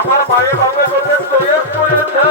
আমার মায়ের বাবা তোকে তৈরি করেছে।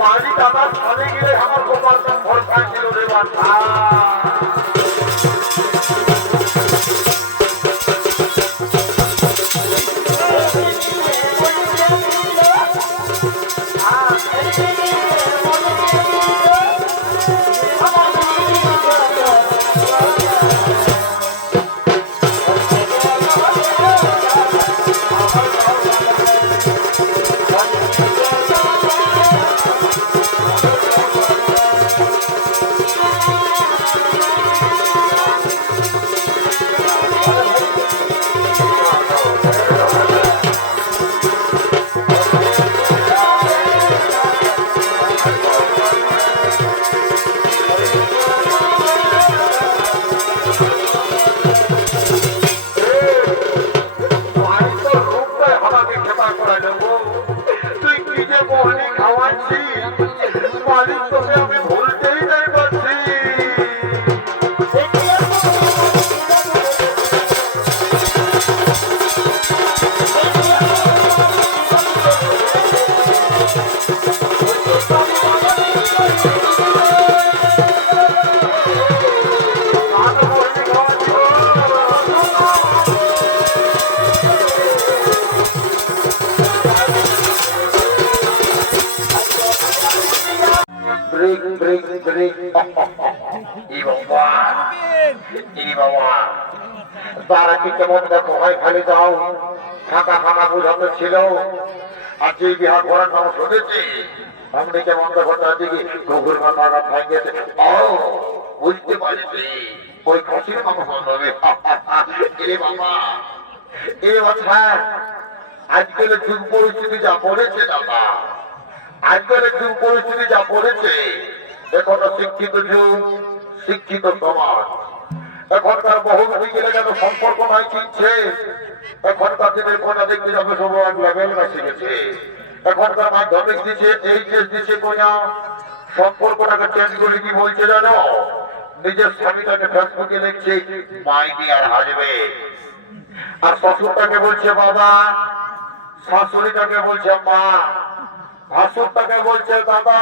পানি দাদা ছাদে গেলে আমার গোপাল ভরসা ছিল রে বাবা। তারা কি কেমন দেখো হয় খালি যাও ফাঁকা ফাঁকা বুঝাতে ছিল আর যে বিহার করার নাম শুনেছি আপনি কেমন দেখো তার দিকে কুকুর মাথা ভাঙিয়েছে। ও বুঝতে পারছি ওই খুশির মাথা হবে এ বাবা এ বাবা। আজকালের যুগ পরিস্থিতি যা পড়েছে দাদা, আজকালের যুগ পরিস্থিতি যা পড়েছে, এখন শিক্ষিত যুগ, শিক্ষিত সমাজ। এখনকার বহুমুখী গেলে যেন সম্পর্ক নাই কিনছে। এখনকার দিনের কোনা দেখতে যাবে সব লেভেল বেশি গেছে। এখনকার মাধ্যমিক দিচ্ছে, এইচএস দিচ্ছে কোনা, সম্পর্কটাকে চেঞ্জ করে কি বলছে জানো? নিজের স্বামীটাকে ফেসবুকে লিখছে মাই ডিয়ার হাজবেন্ড, আর শ্বশুরটাকে বলছে বাবা, শাশুড়িটাকে বলছে মা, ভাসুরটাকে বলছে দাদা,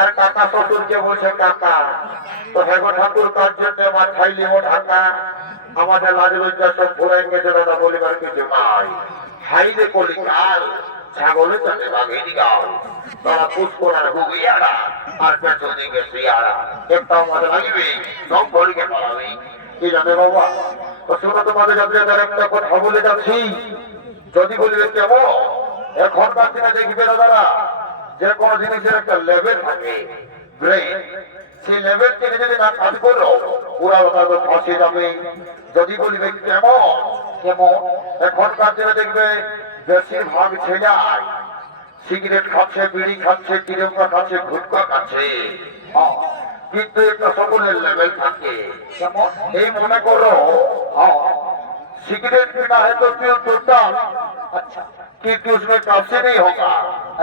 আর কাকা শ্বশুরকে বলছে কাকা। তো হেগো ঠাকুর কার জন্য মাথায় লিমো ঢাকা, আমাদের লাজ লজ্জা সব ঘুরে গেছে দাদা, বলিবার কিছু নাই। হাইরে কলিকাল ছাগলে চলে বাঘেরি গাও, তারা পুষ্করার হুগিয়ারা আর পেছনে গেছে ইয়ারা, একটাও মজা লাগবে সব বলিকে পালাবে। কি জানে বাবা, তো শুনো তোমাদের যাদের একটা কথা বলে যাচ্ছি, যদি বলিবে কেমন, এখনকার দিনে দেখবে দাদারা যে কোনো জিনিসের একটা লেভেল থাকে, ব্রেন, সেই লেভেল থেকে যদি না কাজ করো পুরা কথা ফাঁসে যাবে। যদি বলিবে কেমন কেমন, এখনকার দিনে দেখবে বেশিরভাগ ছেলে সিগারেট খাচ্ছে, বিড়ি খাচ্ছে, তিরঙ্গা খাচ্ছে, গুটকা খাচ্ছে, কিন্তু একটা সকলের লেভেল থাকে। এই মনে করো सिगरेट पीना है तो पियो टोटल, अच्छा, क्योंकि उसमें काफी नहीं होगा।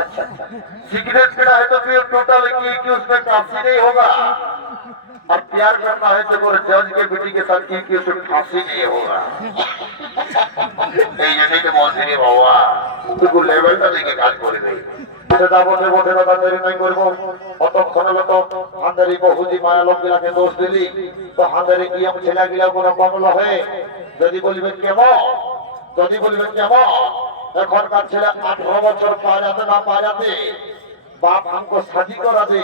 अच्छा अच्छा, सिगरेट पीना है तो पियो टोटल, क्योंकि उसमें काफी नहीं होगा। और प्यार करना है तो जज के बेटी के साथ, क्योंकि उसमें फांसी नहीं होगा। नहीं तो बोलते नहीं बाबा, तो लेवल का देखे काज कर नहीं। সেটা বলতে বলতে দাদা দেরি নাই করবো, অতক্ষণ হলো তো হাঁদারি বহুজি মায়া লোকগুলাকে দোষ দিলি, তো হাঁদারি গিয়ে ছেলেগুলা কোনো কমল হয়ে যদি বলিবে কেমন, যদি বলবেন কেমন এখনকার ছেলে 18 বছর পা যাতে না পা যাতে बाप हमको शादी करा दे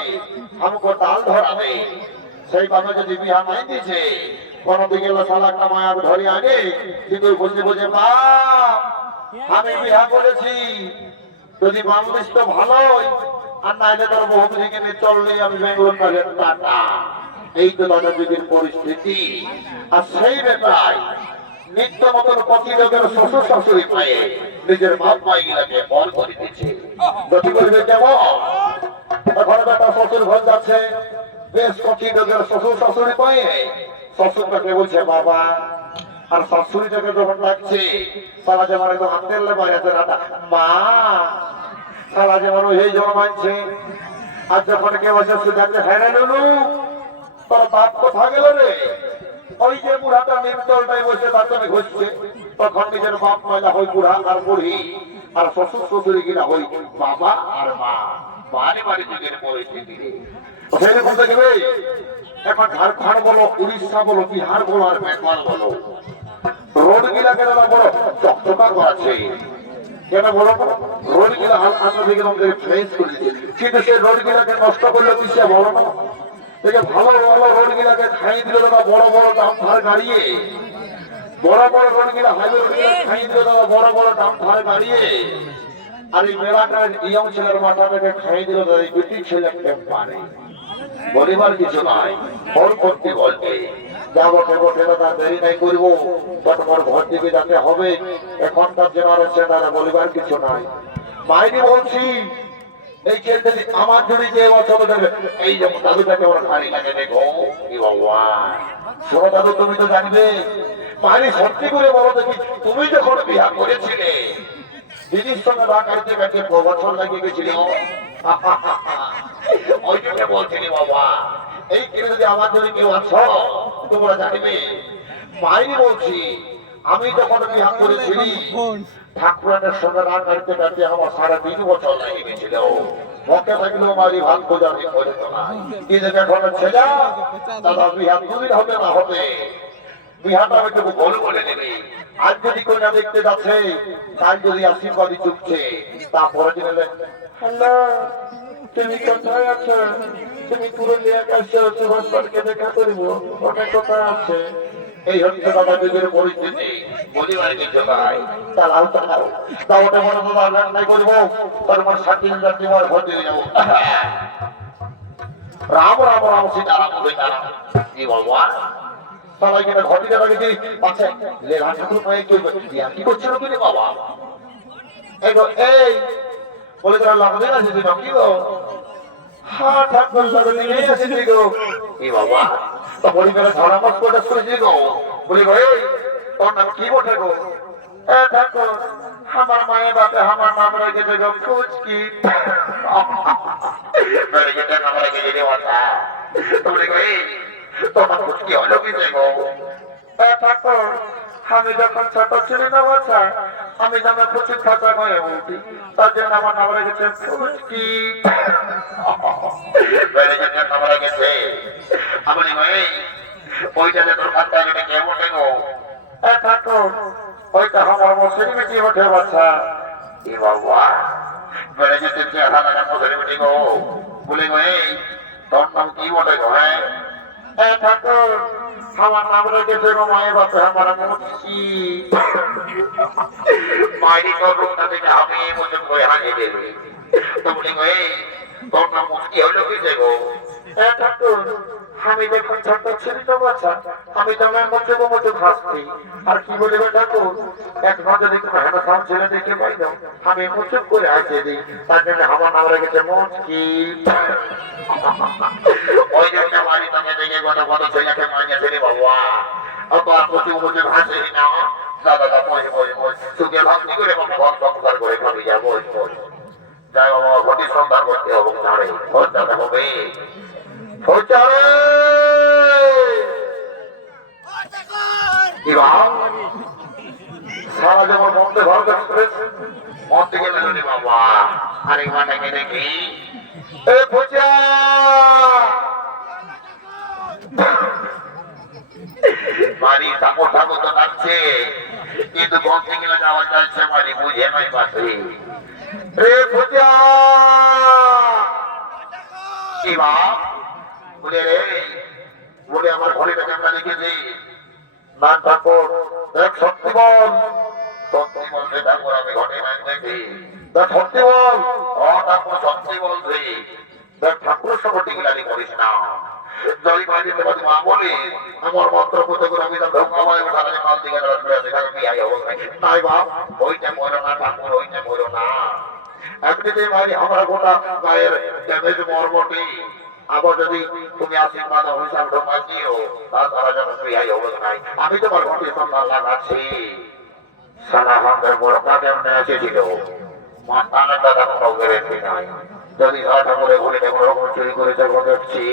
हमको दाल धरा दे সেই ভাবে যদি বিয়া নাই দিছে কোন দিকে শালা কামায়া ধরে আগে কিন্তু বলতে বলছে বাপ আমি বিয়া করেছি যদি মানলিস তো ভালোই আর নাইলে তোর বহুত দিকে নিয়ে চললে আমি বেঙ্গলোর কাজে টাটা এই তো দাদা যুগের পরিস্থিতি আর সেই বেটাই নিত্য মতন পতি লোকের শ্বশুর শাশুড়ি পায়ে নিজের বাপ মাই গিলাকে বল করে দিচ্ছে যদি বলবে কেমন এখন বেটা শ্বশুর ঘর যাচ্ছে বেশ পতি লোকের শ্বশুর শাশুড়ি পায়ে শ্বশুরটাকে বলছে বাবা আর শাশুড়িটাকে যখন ডাকছে সারা যেমন একদম হাত তেললে বাইরে রাটা মা সারা যেমন এই জমা মানছে আর যখন কেউ বসে সুজাতে হ্যাঁ লুলু তোর বাপ কোথা গেল রে ওই যে বুড়াটা নিমতলটাই বসে তার ঘুরছে তখন নিজের বাপ ময়লা হই বুড়া আর বুড়ি আর শ্বশুর শ্বশুরি কিনা হই বাবা আর মা বাড়ি বাড়ি যুগের পরিস্থিতি সেটা বলতে গেলে এখন ঝাড়খণ্ড বলো উড়িষ্যা বলো বিহার বলো আর বেঙ্গল বলো রোড গিলাকে বড় চকচকা করাচ্ছে কেন বলো রোড গিলা আমরা দেখলাম ফ্রেশ করে দিচ্ছে কিন্তু সেই রোড গিলাকে নষ্ট করলে কিসে বলো না দেখে ভালো ভালো রোড গিলাকে খাই দিল দাদা বড় বড় দাম ধার গাড়িয়ে বড় বড় রোড গিলা হাইওয়ে খাই দিল দাদা বড় বড় দাম ধার গাড়িয়ে আর এই মেলাটার ইয়ং ছেলের মাথাটাকে খাই দিল দাদা এই দুটি ছেলে পারে বলিবার কিছু নাই ফোন করতে বলবে যাবো ঠেবো দাদা দেরি নাই করবো তোমার ঘর দিকে যাতে হবে এখনকার জেনারেশন দাদা বলিবার কিছু নাই মাইনি বলছি এই ছেলে আমার যদি যে বছর দেবে এই যে দাদুটাকে ওরা খালি লাগে দেখো কি ভগবান শোনো দাদু তুমি তো জানবে মাইনি সত্যি করে বলো দেখি তুমি যখন বিয়া করেছিলে দিদির সঙ্গে রাখাইতে গেছে 2 বছর লাগিয়ে গেছিল ওই জন্য বলছিলি বাবা এই কিনে যদি আমার যদি কেউ আছো তোমরা জানবে মাইনি বলছি আমি যখন বিয়া করেছিলি ঠাকুরানের সঙ্গে রাগ কাটতে কাটতে আমার 3.5 বছর লেগে গেছিল মকে থাকলেও মারি ভাত বোঝাতে করে তো না কিন্তু এখন ছেলে দাদা বিহা 2 দিন হবে না হবে বিহাটা আমি তোকে ভুল করে দেবে আজ যদি কন্যা দেখতে যাচ্ছে কাল যদি আশীর্বাদই চুকছে তারপরে দিলে হ্যালো তুমি কোথায় আছো তুমি পুরুলিয়া কাছে সুভাষকে দেখা করবো ওটা কোথায় আছে এই হচ্ছে দাদা যুগের পরিস্থিতি বলিবার কিছু নাই চালাও চালাও তাও ওটা মনে তো নাই করবো তারপর 60 দিনের ভোট দিয়ে যাবো রাম রাম রাম সীতারাম সীতারাম কি বলবো আর সবাই কেন ঘটিটা বাড়িতে আচ্ছা লেলা ঠাকুর পায়ে কি করছিল কি রে বাবা এই বলে তোরা লাগবে না যদি কি গো হ্যাঁ ঠাকুর সাথে নিয়ে আসিনি গো কি বাবা তো পরিবারে ঝড়ামত করে করেছি গো বলি গো এই তোর নাম কি বটে গো ঠাকুর আমার মায়ের বাপে আমার নাম রেখেছে গো ফুচকি রেখেছে নাম রেখেছে রে বাবা বলি গো এই তোমার ফুচকি হলো কি গো ঠাকুর আমি যখন ছোট ছিলি না বাচ্চা আমি নামে ফুচকি খাঁচা হয়ে উঠি তার জন্য আমার নাম রেখেছে ফুচকি নাম রেখেছে আমি ওইটাতে তোর খাতা কেটে কে বটে গো ঠাকুর ওইটা আমার মশারি বেটি ওঠে বাচ্চা কি বাবা বেড়ে যেতে চেহারা লাগা মশারি বেটি গো বলে গো এই তোর নাম কি বটে গো হ্যাঁ ঠাকুর আমার নাম রেখেছে গো মায়ের বাপে আমার মুচকি মায়েরই গর্বটা থেকে আমি মোচন করে হারিয়ে দেবে তো বলে গো এই তোর নাম মুচকি হলো কি গো হ্যাঁ ঠাকুর আমি যখন ছোট ছিলি তো বাচ্চা আমি তোমার মধ্যে মধ্যে ভাসছি আর কি বলবে ঠাকুর এক নজরে কোনো হ্যান্ডসাম ছেলে দেখে পাই না আমি মুচুপ করে হাসিয়ে দিই তার জন্য আমার নাম রেখেছে মুচকি ওই জন্য বাড়ি তাকে দেখে কত কত ছেলেকে মানিয়েছে রে বাবা অত মুচুপ মুচুপ হাসি না দাদা দা বসে বসে বসে সুখে ভক্তি করে ঘর সংসার করে খাবি যা বস বস যাই বাবা ঘটি সন্ধান করতে হবে ছাড়ে খরচাতে হবে সারা যেমন বন্ধে ভারত এক্সপ্রেস মন থেকে মেলোনি বাবা আরে মাটাকে দেখি বাড়ি ঠাকুর ঠাকুর তো ডাকছে কিন্তু গন্তি গেলে যাওয়া যাচ্ছে মানে বুঝে নাই পাশে রে পূজা কি বাপ বলে রে বলে আমার ঘড়িটাকে আমরা লিখেছি না ঠাকুর দেখ সত্যি বল সত্যি বলছে ঠাকুর আমি ঘটে নাই দেখি দেখ সত্যি বল ও ঠাকুর সত্যি বলছে দেখ ঠাকুরের সঙ্গে টিকলানি করিস না জয় বাড়ি তোমাদের মা বলে আমার মন্ত্র পুজো করে আমি তার ঢোকা হয় সারা মাল দিকে সেখানে বিয়ে হবো নাই বাপ ওইটা মরো না ঠাকুর ওইটা মরো না একদিকে মানে আমরা গোটা গায়ের ড্যামেজ মর্মটি আবার যদি তুমি আশীর্বাদ অভিশাপ ঢোকা দিও তাছাড়া যেন বিয়ে হবো নাই আমি তোমার ঘটি সন্ধান লাগাচ্ছি সালা হামের বড়কা কেমনে এসেছিল মাথানে দাদা কোনো গ্যারেন্টি নাই যদি সারা ঠাকুরের ঘড়িটা কোনো রকম চুরি করেছে দেখছি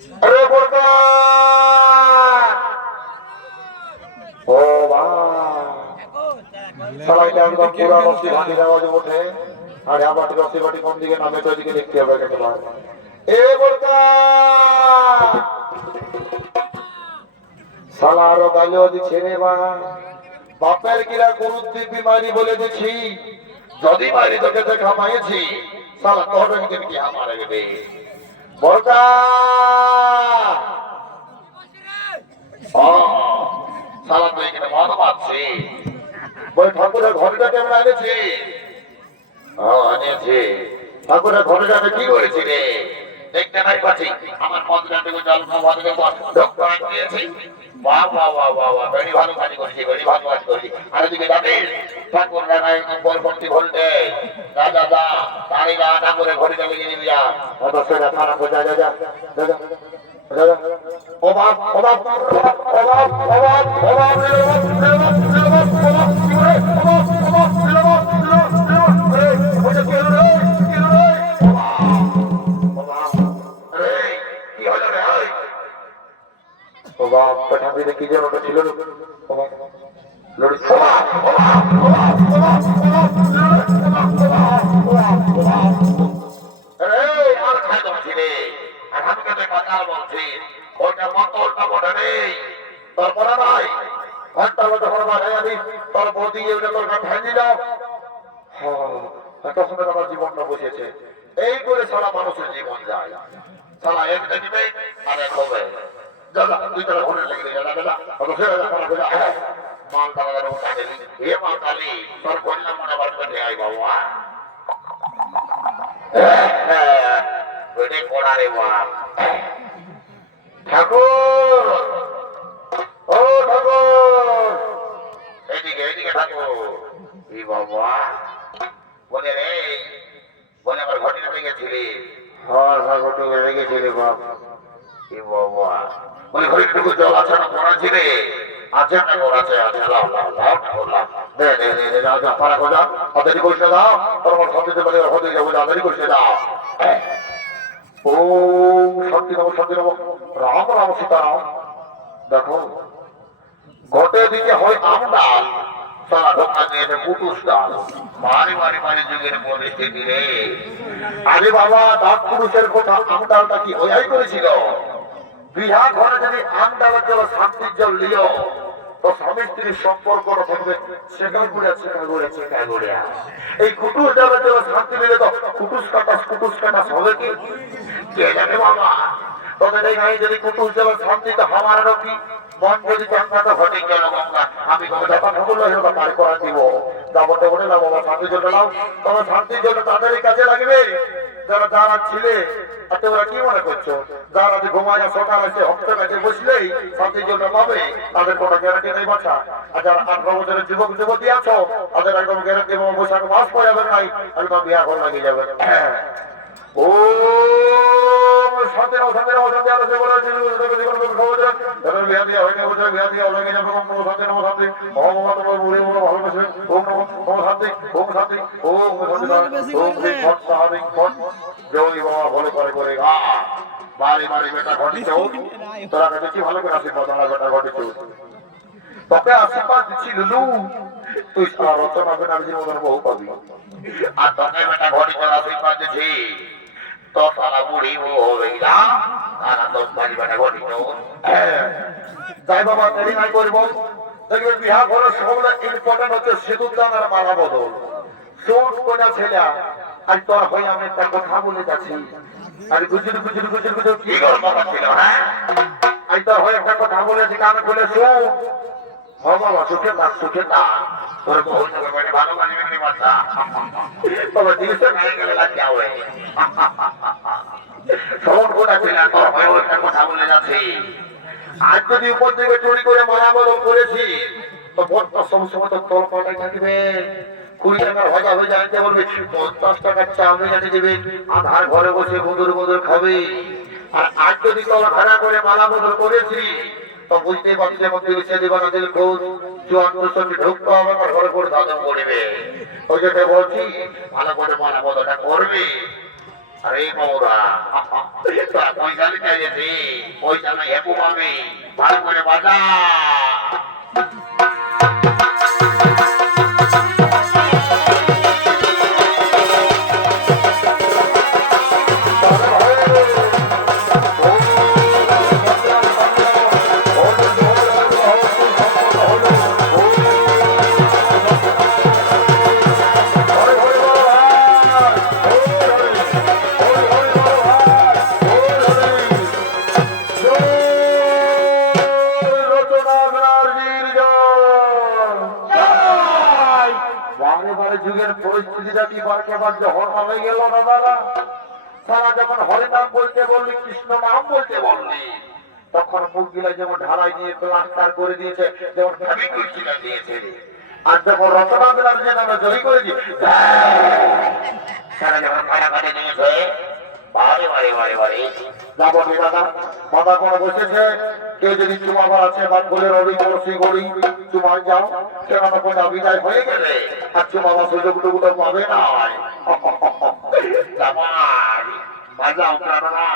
अरे बोलता ओ सबाई टाइम का पूरा बस्ती घाटी आवाज उठे और यहाँ बाटी बस्ती बाटी कौन दिखे नामे तो दिखे देखते हैं के बाद ए बोलता सालारो गालियो दिखे रे बा बापेर किरा गुरुद्दीप बीमारी बोले दिखी जदी मारी तो के देखा पाएছি साला तोरे दिन की हमारे के बोलता साला तो এখানে ভালো পাচ্ছি বই ঠাকুরের ঘরটা কেমন এনেছি এনেছি ঠাকুরের ঘরটা কি করেছি রে দেখতে নাই পাচ্ছি আমার মন্দিরটাকে জল ভালো ডক্টর দিয়েছি বাহ বাহ বাহ বাহ বাহ বেড়ি ভালো কাজ করেছি বেড়ি ভালো কাজ করেছি আর এদিকে জানিস ঠাকুর রানাই বল ভর্তি ভোল্টে রাজা দা তারি গা ঠাকুরের ঘড়িটা লেগে নিবি যা অত সেটা খারাপ হয়ে যা যা যা ও বাপ ও বাপ ও বাপ ও বাপ ও বাপ ও বাপ पठाबी देखी जो रोटा ছিল লড়ি আরে আর খাই দমছি রে আর আমি কত কথা বলছি ওটা মতলটা বড় নেই তারপর নাই ঘন্টা যখন বাড়ে আমি তোর বদি ওটা তোর খাই দিলাম হ্যাঁ এত সময় আমার জীবনটা বসেছে এই করে সারা মানুষের জীবন যায় সারা এক দেখবে আর এক হবে দাদা দুই তারা ঘরে লেগে গেল দাদা অত ফেরা করা গেল মাল দাদা ওটা গেলি এ মাল কালি তোর কইলাম মনে বাড়বে আই বাবা ওইটা কোড়া রে বাবা ঠাকুর ও ঠাকুর এদিকে ঠাকুর এই বাবা বলে রে বলে আমার ঘটে লেগেছিলি হ্যাঁ হ্যাঁ ঘটে লেগেছিলি বাপ এই বাবা বলে ঘড়িটুকু জল আছে না পড়াচ্ছি রে আছে না পড়াচ্ছে আছে লাও লাও লাও লাও দে দে দে যাও যাও পারা করে যাও আদারি কইছে দাও তোর আমার সবকিছু বলে হতে যাবো আদারি কইছে দাও ও শান্তি নম রাম রাম সীতারাম দেখো ঘটে দিকে হয় আম ডাল সারা ঢোকা নিয়ে পুটুস ডাল মারি মারি মারি যুগের পরিস্থিতি রে আরে বাবা দাঁত পুরুষের কথা আম ডালটা কি ওই করেছিল বিহা ঘরে যদি আম ডালের জল শান্তির জল লিও তো স্বামী স্ত্রীর সম্পর্ক থাকবে শেখা ঘুরে এই কুটুস ডালের জল শান্তি মিলে তো কুটুস কাটাস হবে কি কে জানে বাবা তোদের এই গায়ে যদি কুটুস ডালের শান্তি তো আমার কি মন যদি গঙ্গা তো ঘটে গেল গঙ্গা আমি যখন বললো এবার পার করা দিব যাবতে বলে না বাবা শান্তির জন্য নাও তোমার শান্তির জন্য তাদেরই কাজে লাগবে যারা ছিলে আচ্ছা ওরা কি মনে করছো যারা ঘুমায় সকাল আছে হপ্তাহ কাছে বসলেই শান্তির জন্য পাবে তাদের কোনো গ্যারান্টি নেই বাচ্চা আর যারা 18 বছরের যুবক যুবতী আছো তাদের একদম গ্যারান্টি বৈশাখ মাস পরে যাবে নাই একদম বিয়া করে লাগিয়ে যাবে ও শান্তি নাও শান্তি আলো সেবরা জীবন খবর তাদের বিয়া দিয়া হয়নি বছর বিয়া দিয়া লাগিয়ে যাবে কোনো শান্তি নাও শান্তি মহামমা তোমার বুড়ি মনে ভালোবাসে ওম নমঃ শান্তি ওম শান্তি ওম শান্তি ওম ফট সাহাবিক ফট জয় বাবা ভালো করে বাড়ি বেটা ঘটি চৌক তোরা কাছে কি ভালো করে আশীর্বাদ আমার বেটা ঘটি চৌক তোকে আশীর্বাদ দিচ্ছি লুলু তুই সারা রচনা বেনার্জির মতন বহু পাবি আর তোকে বেটা ঘটি চৌক আশীর্বাদ দিচ্ছি তো সারা বুড়ি হবে না আর তোর বাড়ি বেটা ঘটি চৌক যাই বাবা দেরি নাই করব দেখবেন বিহার করার সবগুলো ইম্পর্টেন্ট হচ্ছে সিঁদুরদান আর মালা বদল। শোন কোনা ছেলে, আজ তোর হয়ে আমি একটা কথা বলে যাচ্ছি। আর গুজুর গুজুর গুজুর গুজুর কি গল্প ছিল, হ্যাঁ? আজ তোর হয়ে একটা কথা বলেছি, কানে খুলে শোন। হ বাবা, সুখে থাক, সুখে থাক। তোর বউ তোকে বলে ভালো বাজবে নি বাচ্চা। বাবা জিনিসটা গায়ে গেলে লাগিয়া হবে। শোন কোনা ছেলে, তোর হয়ে একটা কথা বলে যাচ্ছি। আজ যদি উপর থেকে চুরি করে মালা বদল করেছি, তো ভোটটা সবসময় তো তোর পাটাই থাকবে। 20 টাকার ভাজা হয়ে জানতে বলবে, 50 টাকার চাউমিন জানিয়ে দেবে, আধার ঘরে বসে গুঁদুর গুঁদুর খাবে। আর আজ যদি তোর ভাড়া করে মালা বদল করেছি, তো বুঝতে পারছি মধ্যে সে দিবানা দিল খোঁজ, চুয়ান্ন সঙ্গে ঢুকবো আমার ঘরে করে দাদা করবে। ওই যেটা বলছি, ভালো করে মালা বদলটা করবে। আরে বৌরা, তোরা পয়সা নিতে গেছি, পয়সা নাই হেপু পাবি, ভালো করে বাজা। যুগের পরিস্থিতিটা কি বারকে বার যখন হয়ে গেল না দাদা, সারা যখন হরিনাম বলতে বললি, কৃষ্ণ নাম বলতে বললি, তখন মুখগুলা যেমন ঢালাই দিয়ে প্লাস্টার করে দিয়েছে, যেমন ফেভিকুইক দিয়েছে। আর যখন রচনা বেলার যে নামে জয়ী করে দিই, সারা যখন ফাটাফাটি দিয়েছে, বারে বারে বারে বারে যাবো দাদা। মাথা কোনো বসেছে, কেউ যদি চুমাবার আছে বা বলে রবি বসি গড়ি চুমায় যাও, কেন তখন বিদায় হয়ে গেলে আর চুমাবার সুযোগ টুকুটো পাবে না। বাজাও প্রাণনা,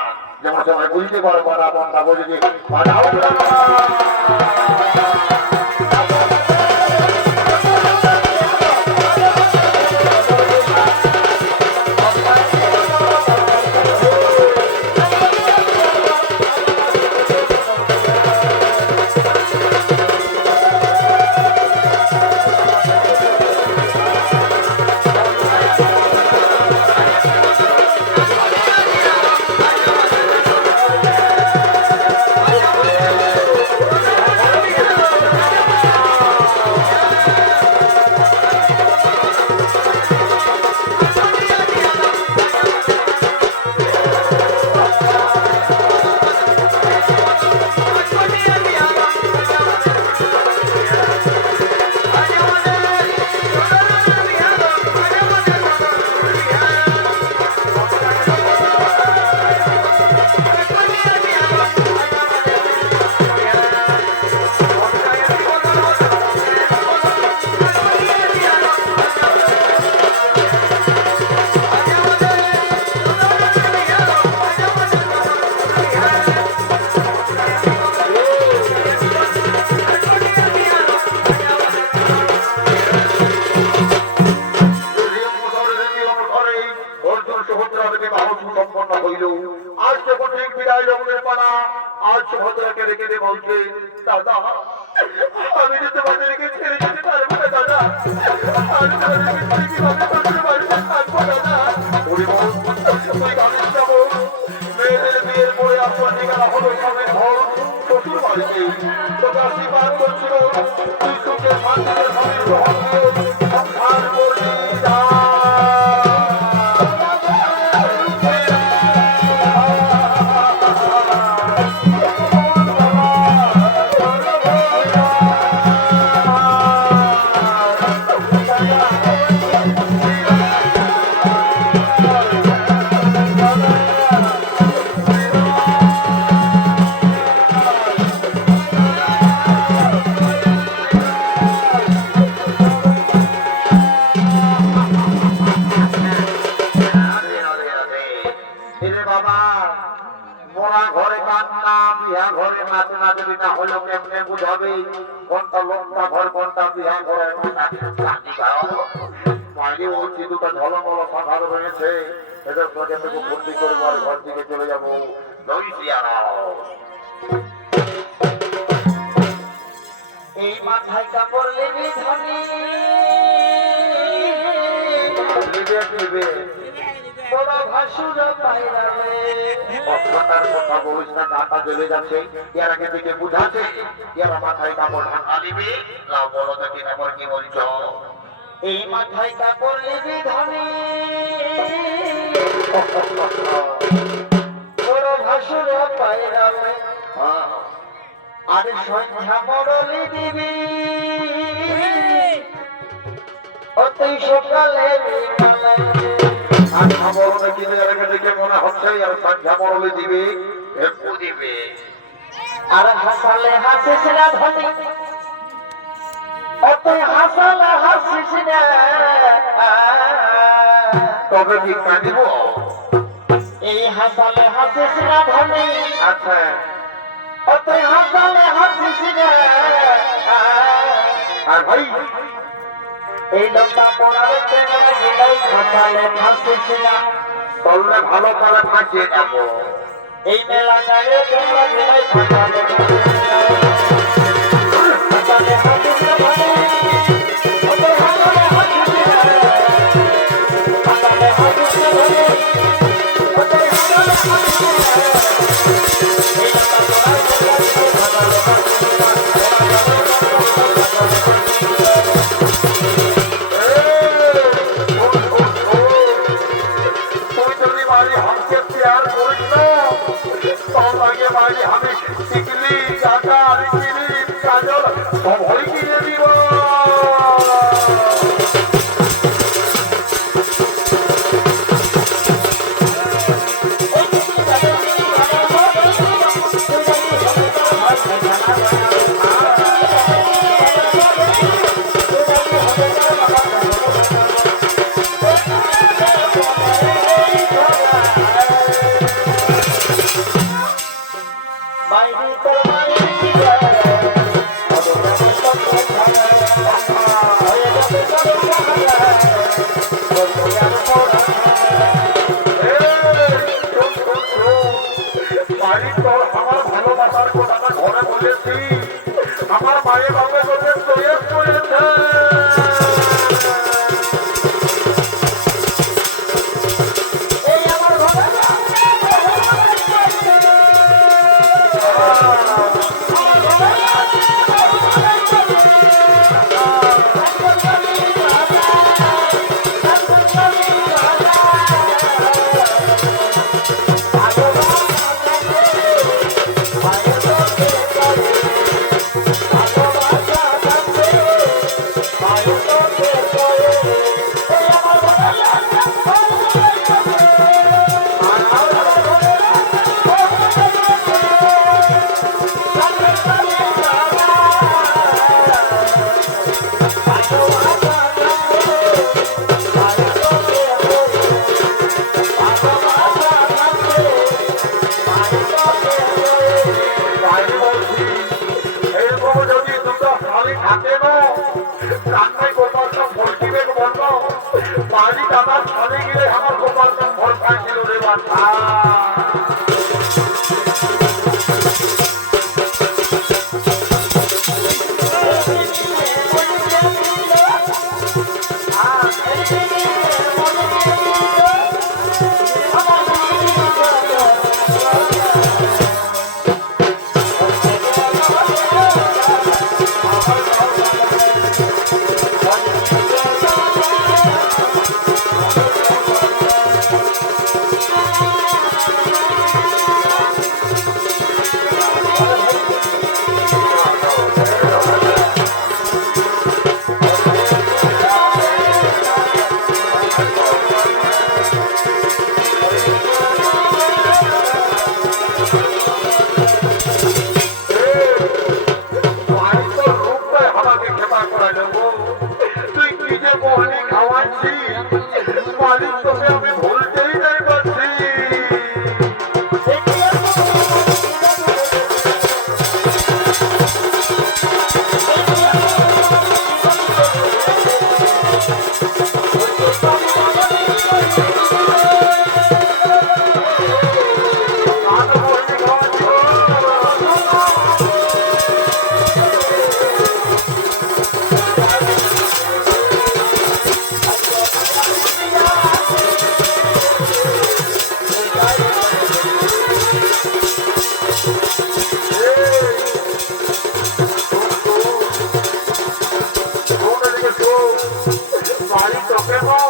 যেমন সবাই বুঝতে পারবো না, মনটা বলছি বাজাও প্রাণনা। আমি যদি তোমাদেরকে ছেড়ে যেতে পারবো না দাদা, আমি তোমাদেরকে কিভাবে বাড়িতে থাকবো দাদা। মেয়েদের বিয়ের পরে আপনার ঠিকানা হলো স্বামীর ঘর শ্বশুর বাড়িতে। তোকে আশীর্বাদ করছিল তুই সুখে শান্তিতে স্বামীর গ্রহণ সংসার করবি। কোনটা লোকটা ঘর কোনটা বিহা ঘরের মাঝে ওই দুটো ঝলমল পাথর রয়েছে, এদের থেকে ভর্তি করবো আর ঘর দিকে চলে যাবো। এই মাথায় কাপড় লেগে ধনী বড় ভাসুর পাইরালে অক্ষতার কথা বলিস না, গাটা জ্বলে যাচ্ছে। এরাকে থেকে বুঝাচ্ছে এরা মাথায় কাপড় ঢাকা দিবে না। বলো তো কি ব্যাপার, কি বলছ? এই মাথায় কাপড় লেগে ধনী বড় ভাসুর পাইরালে আর সন্ধ্যা মরলি দিবি অতই সকালে সন্ধ্যা মরলে কিনে এরাকে দেখে মনে হচ্ছে আর সন্ধ্যা মরলে দিবে, একটু দিবে। আর হাসালে হাসিস না ধনী অতই হাসালে হাসিস না তবে ঠিক না দিব। এই হাসালে হাসিস না ধনী আচ্ছা অতই হাসালে হাসিস না আর ভাই এই লোকটা পড়ালে প্রেমে গেলেই হাসালে হাসিস না বললে ভালো করে ফাঁসিয়ে যাবো। এই মেলা গায়ে প্রেমে গেলেই হাসালে হাসালে হাসিস না ধনী অতই হাসালে হাসিস না হাসালে হাসিস না ধনী অতই হাসালে হাসিস না এই লোকটা পড়ালে প্রেমে গেলেই আমি টিকলি টাকা টিকলি কাজল সবই কিনে দিব। আমার মায়ের বাবা বলে তৈরি করেছে। পানি দাদা ছাদে গেলে আমার গোপাল ভর পাইছিল রে বাবা। বাড়ি তোকে মা